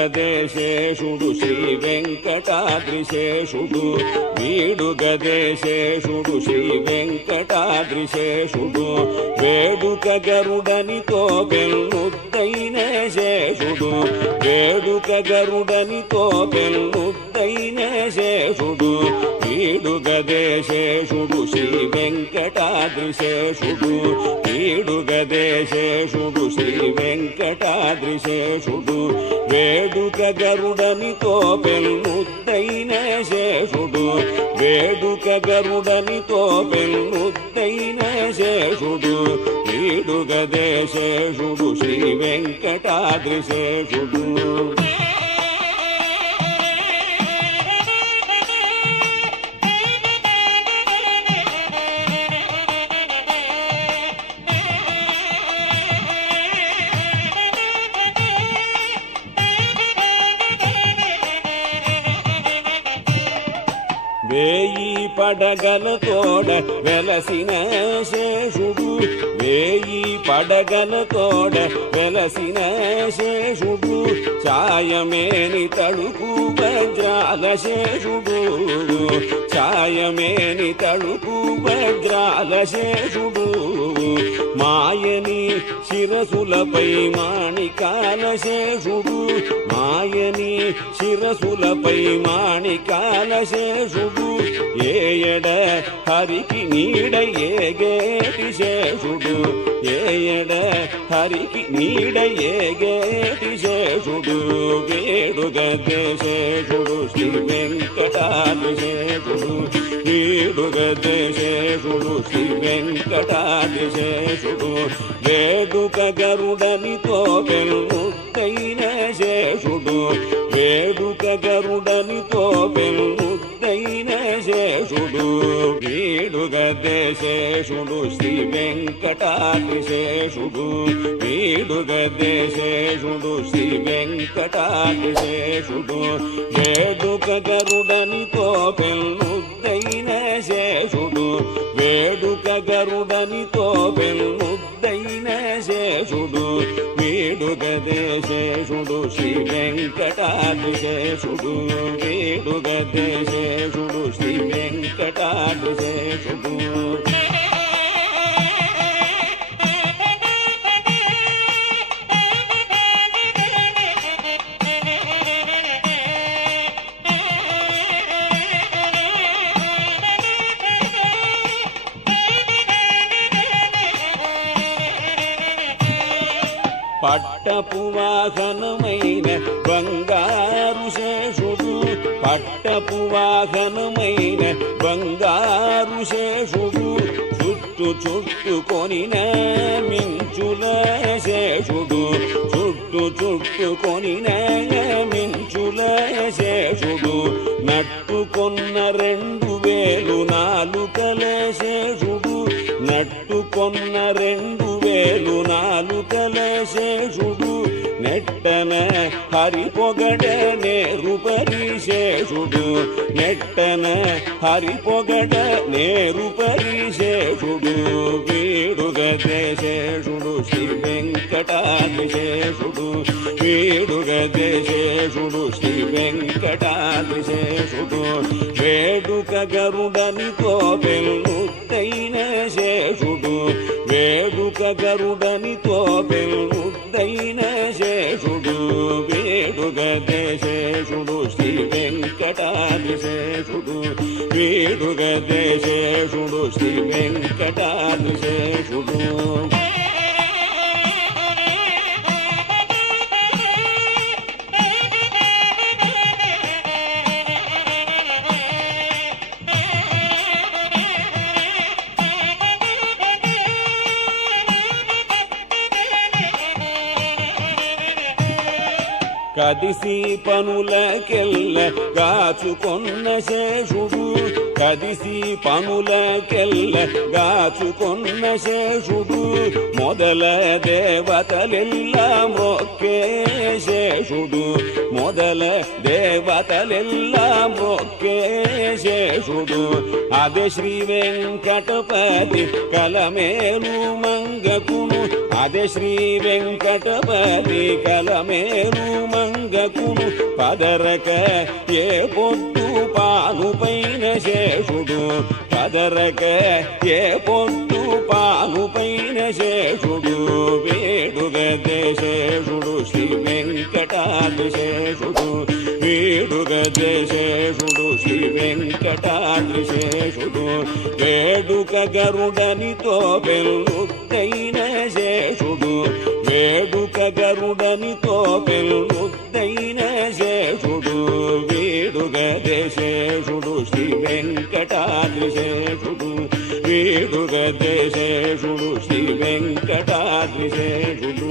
వీడుగదేశేషుడు శ్రీ వెంకటాద్రిశేషుడు వీడుగదేశేషుడు శ్రీ వెంకటాద్రిశేషుడు వేడుక గరుడనితో పెన్నుద్దైన శేషుడు వేడుక గరుడనితో పెన్నుద్దైన శేషుడు వీడుగదేశేషుడు శ్రీ వెంకటాద్రిశేషుడు వీడుగదేశేషుడు శ్రీ వెంకటాద్రిశేషుడు వేడుక గరుడనితో పెన్నుద్దైన శేషుడు వేడుక గరుడనితో పెన్నుద్దైన శేషుడు వీడుగదేశేషుడు శ్రీ వెంకటాద్రిశేషుడు వేయి పడగలతోడ వెలసిన శేషుడు వేయి పడగలతోడ వెలసిన శేషుడు ఛాయమేని తడుపు వజ్రాల శేషుడు ఛాయమేని తడుపు వజ్రాల శేషుడు మాయని శిరసులపై మాణికాల శేషుడు మాయని శిరసులపై మాణికాల శేషుడు ఏయడ హరికి నీడ ఏగేటి శేషుడు ఏయడ హరికి నీడ ఏగేటి శేషుడు వేడుగదేశేషుడు శ్రీ వెంకటాద్రిశేషుడు వేడుగదేశేషుడు శ్రీ వెంకటాద్రిశేషుడు వేడుక గరుడనితో పెన్నుద్దైన శేషుడు వేడుక గరుడనితో పెన్నుద్దైన శేషుడు వీడుగదేశేషుడు శ్రీ వెంకటాద్రిశేషుడు వీడుగదేశేషుడు శ్రీ వెంకటాద్రిశేషుడు వేడుక గరుడనితో పెన్నుద్దైన శేషుడు వేడుక గరుడనితో పెన్నుద్దైన శేషుడు వీడుగదేశేషుడు శ్రీ వెంకటాద్రిశేషుడు వీడుగదేశేషుడు శ్రీ వెంకటాద్రిశేషుడు పట్టపు వాహనమైన బంగారు శేషుడు పట్టపు వాహనమైన బంగారు శేషుడు చుట్టుకొనిన మించుల శేషుడు చుట్టుకొనిన మించుల శేషుడు నట్టుకొన్న 2000 నాలుకల శేషుడు నట్టుకొన్న 2000 నాలుకల శేషుడు నెట్టన హరి పొగడ నేరుపరి శేషుడు నెట్టన హరి పొగడ నేరుపరి శేషుడు వీడుగదే శేషుడు శ్రీ వెంకటాద్రి శేషుడు వీడుగదే శేషుడు శ్రీ వెంకటాద్రి శేషుడు వేడుక గరుడనితో పెళ్ళుద్దైన శేషుడు వేడుక గరుడనితో పెళ్ళుద్దైన శేషుడు వేడుగదే శేషుడు శ్రీ వెంకటాద్రి శేషుడు వేడుగదే శేషుడు శ్రీ వెంకటాద్రి శేషుడు కదిసి పనులకెల్ల గాచుకొన్న శేషుడు కదిసి పనులకెల్ల గాచుకొన్న శేషుడు మొదల దేవతలెల్ల మ్రొక్కే శేషుడు మొదల దేవతలెల్ల మ్రొక్కే శేషుడు అదే శ్రీ వెంకటపతి కలమేలు మంగకును అదే శ్రీ వెంకటపతి కలమేలు మంగకును పదరక ఏ పొద్దు పాను పైన శేషుడు పదరక ఏ పొద్దు పాను పైన శేషుడు వేడుగదే శేషుడు శ్రీ వెంకటాద్రి శేషుడు వేడుగదే శేషుడు శ్రీ వెంకటాద్రి శేషుడు వేడుక గరుడనితో పెళ్ళుద్దైన శేషుడు వేడుక గరుడనితో పెళ్ళుద్దైన శేషుడు వేడుగదే శేషుడు శ్రీ వెంకటాద్రి శేషుడు వేడుగదే శేషుడు శ్రీ వెంకటాద్రి శేషుడు